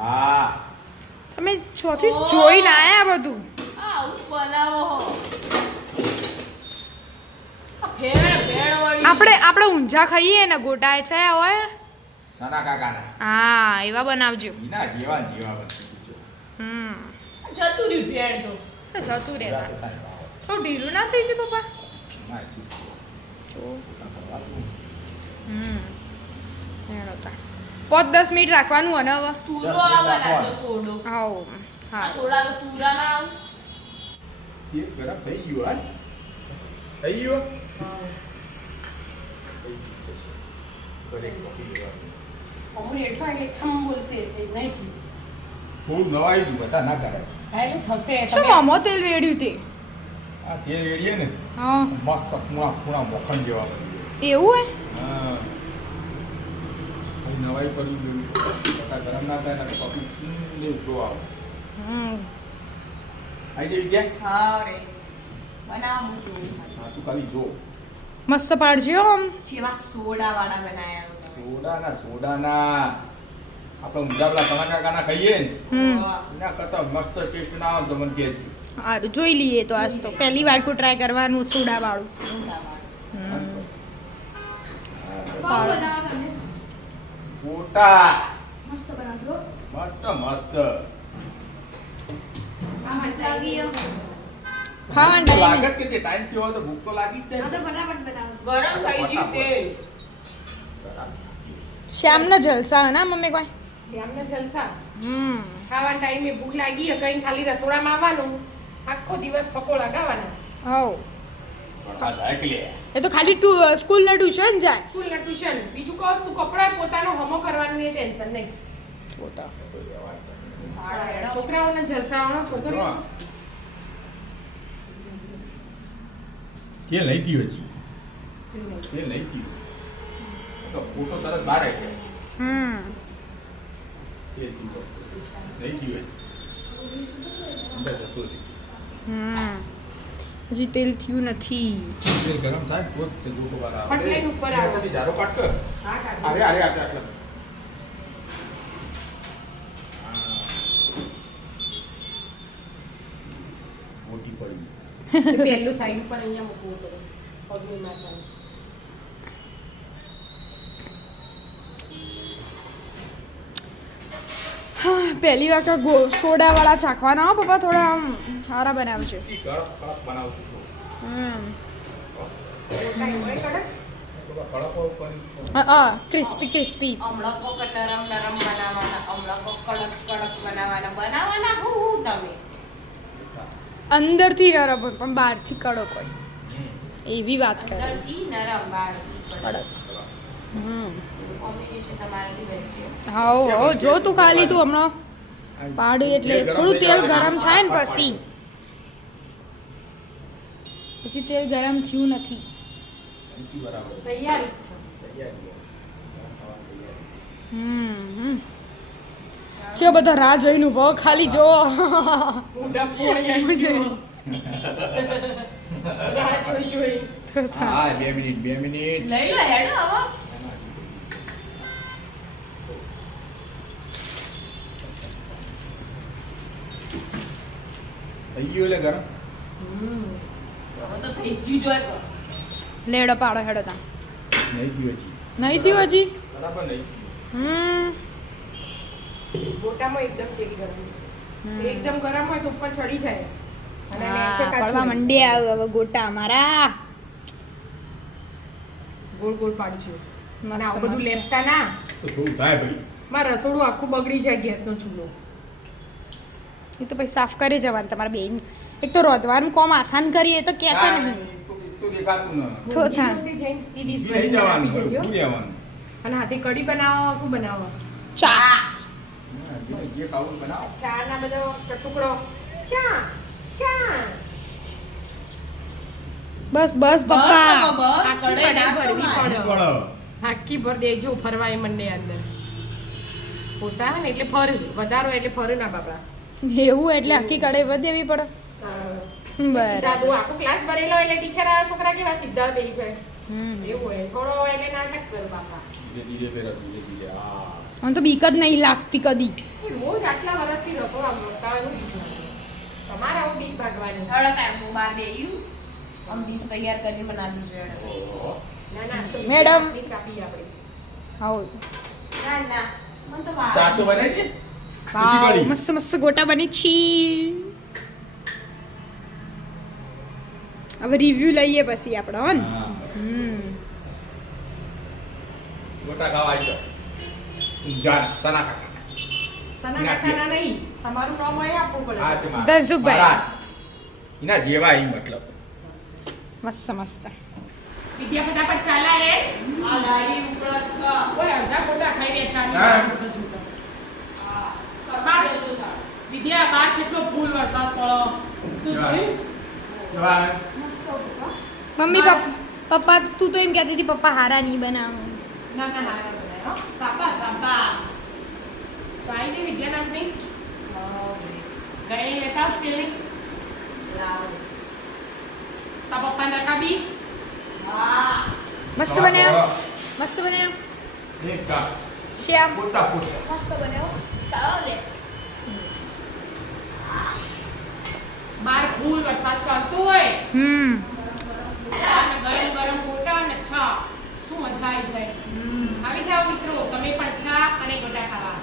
હા તમે ચોથી જોઈને આયા બધું. આવું બનાવો હો. આ ભેળ વાળી. આપણે ઊંઝા ખાઈએ ને ગોટા છે હોય. સના કાકાના હા એવા બનાવજો. એના જેવા બધું જતું રહ્યું ભેળ તો. જતું રહેતા તો ઢીલું ના થઈ ગયું પપ્પા. જો હેડોતા 5-10 મિનિટ રાખવાનું અને હવે તુરો આવે લાગ્યો સોડો. આવો આ સોડા તો તુરા ના આવે. એ ગરમ થઈ ગયું હા થઈ ગયું અમુલ 150 એટલે છમ બોલશે થઈ નહીં થયું. થોડું નવાઈ ગયું બધા ના કરાય એટલે થશે શું મામો તેલ વેડ્યું તે. આ તેલ વેડીએ ને હા મસ્ત પૂણા મોખણ જેવા એવું હે. હા નવાઈ કરવી જોઈએ બધા ગરમ ના થાય ને પપી ને ઉભરો આવે આવી જઈ ગયા હા રે બનાવું છું. હા તું ખાલી જો મસ્ત પાડજો આમ. જેવા સોડા વાળા બનાયા સોડાના આપણે ઊંધા પેલા સના કાકાના ખાઈએ ને એના કરતા મસ્ત ટેસ્ટ ના આવે તો મને કહેજો. સારું જોઈ લઈએ તો આજ તો પહેલી વાર કો ટ્રાય કરવાનું સોડા વાળું. ગોટા મસ્ત બનાવજો. મસ્ત ખાવાનું ટાઈમ લાગત કે ટાઈમ થયો હોય તો ભૂખ તો લાગી જ જાય ગરમ થઈ ગયું તેલ. શ્યામના જલસા હે ના મમ્મી કોઈ. એમને જલસા ખાવાના ટાઈમે ભૂખ લાગી હોય કઈ ખાલી રસોડામાં આવવાનું આખો દિવસ પકોડા ગાવાના. હવ આ જાય કે લે એ તો ખાલી સ્કૂલ ના ટ્યુશન જાય. સ્કૂલ ના ટ્યુશન બીજું કશું કપડા પોતાનો હમો કરવાનું એ ટેન્શન નહીં. છોકરાઓના જલસાઓનો છોકરીઓ કે લઈ ગયો છે કે લઈ ગયો તો ફોટો તરત બહાર આવી જાય કે જીવો લઈ ગયો અંદર જતો રહે. હજી તેલ થયું નથી. તેલ ગરમ થાય તો તે ગોટો બહાર આવે પટલાઈન ઉપર આવે. ત્યાંથી જારો કાટ કર હા કાઢી. અરે આટલા મોટી પડી પહેલું સાઈડ ઉપર અહીંયા મૂકવું પડે પગની માથાને. પહેલી વાર તો સોડા વાળા ચાખવાના હો પપ્પા થોડા આમ સારા બનાવજો. કડક બનાવતું તો કાંઈ હોય કડક? કડક કરી હા ક્રિસ્પી ક્રિસ્પી. હમણાં કોક નરમ બનાવવાના, હમણાં કોક કડક બનાવવાના હું તમે. અંદરથી નરમ હોય પણ બહારથી કડક હોય એવી વાત કરે. અંદરથી નરમ બહારથી કડક. કોમ્બિનેશન તમારાથી બનશે. હા જો તું ખાલી તું હમણાં પાડી એટલે થોડું તેલ ગરમ થાય ને પછી તેલ ગરમ થયું નથી. બરાબર તૈયારી જ છે. છે બધા રાહ જોઈને ઉભો ખાલી જો. ઊંડા પોણી આવી ગયો. રાહ જોઈ. હા 2 મિનિટ લઈ લો હેડો હવે. થઈ ગયું એટલે ગરમ હવે તો થઈ ગયું જોય તો. લેડો પાડો હેડો તા. નહીં થયું હજી નહીં થયું હજી. બરાબર નહીં ગોટામાં એકદમ તેલ ગરમ છે. એકદમ ગરમ હોય તો ઉપર ચડી જાય અને નીચે કાચું પડવા રહે. મંડી આવ્યું હવે ગોટા મારા. ગોળ ગોળ પાડજો અને મસ્ત, આવું બધું મસ્ત. લેપતા ના. તો થોડું થાય ભાઈ મારા રસોડું આખું બગડી જાય ગેસનો ચૂલો. એ તો પછી સાફ કરી જવાનું તમારા બેન. એક તો રોધવાનું કોમ આસાન કરીએ તો કહેતા નહીં. તો દેખાતું ન તો થાય. બીજી જઈને ઈ ડીશ લઈ જવાનું આપી જજો. ભૂલી જવાનું અને હાથે કઢી બનાવો આખું બનાવો. ચા જે ખાવું બનાવો ચા ના બધો ચટુકડો ચા ચા બસ બસ પપ્પા. બસ આખી કડે ના ભરવી સમાય. પડે. પણ આખી ભર દેજો ફરવાય મંડે અંદર પોસાવે ને એટલે ફર વધારો એટલે ફર ના બાપા. એવું એટલે આખી કઢાઈ વધેવી પડે. બરાબર. દાદુ આખો ક્લાસ ભરેલો એટલે ટીચર આ છોકરા કેવા સીધા બેસી જાય એવું હોય થોડો હોય એટલે નાટક કર બાપા. ધીરે ધીરે ફેર ધીરે ધીરે હા મને તો બીક જ નહીં લાગતી કદી. એ બહુ જ આટલા વર્ષથી રસોડા મળતા હોય એવું બીક લાગે. તમારે આવું બીક ભાગવાની. હળો કાંઈ હું બહાર બેહ્યું. આમ ડીશ તૈયાર કરીને બનાવી દીધું એણે. ઓહો. ના ના તો મેડમ. આપણી ચાપી આપણે. હાઉ ના ના મને તો બહાર. ચા તો બને છે વાવ મસ્ત મસ્ત ગોટા બની છી. હવે રિવ્યુ લઈએ પછી આપણે હો ને. હા. ગોટા ખાવા આવી જાઓ. જાન સના કાકા સના કાકાના નહીં તમારું નામ હોય આપવું પડે. હા તે મારા. ધનસુખભાઈ. મારા. એના જેવા ઈ મતલબ મસ્ત મસ્ત વિદ્યા ફટાફટ ચાલા રે. આ લારી ઉપડ છ. ઓય અડધા ગોટા ખાઈ રહ્યા ચાની હા. જોતા જોતા. હા. બાર. વિદ્યા બાર કેટલો ફૂલ વરસાદ પડો તું જોયું? જવા. મમ્મી પપ્પા તું તો એમ કહેતી હતી પપ્પા હારા નહીં બનાવો. ના ના હારા બનાય હો. સાપા સાપા. ચાઈ ને વિદ્યા નાખ નહીં. ગઈ લેતા આવ સ્ટીલની. લાવ. તા પપ્પા નકા બી. હા. મસ્ત બન્યા મસ્ત બન્યા એક કા શ્યામ પોતા પોતા મસ્ત બન્યો. ચાલો લે. બાર ફૂલ વરસાદ ચાલતો હોય હમ અને ગરમ ગરમ ગોટા અને છા શું મજા આવી જાય. આવી જાઓ મિત્રો તમે પણ ચા અને ગોટા ખાવા.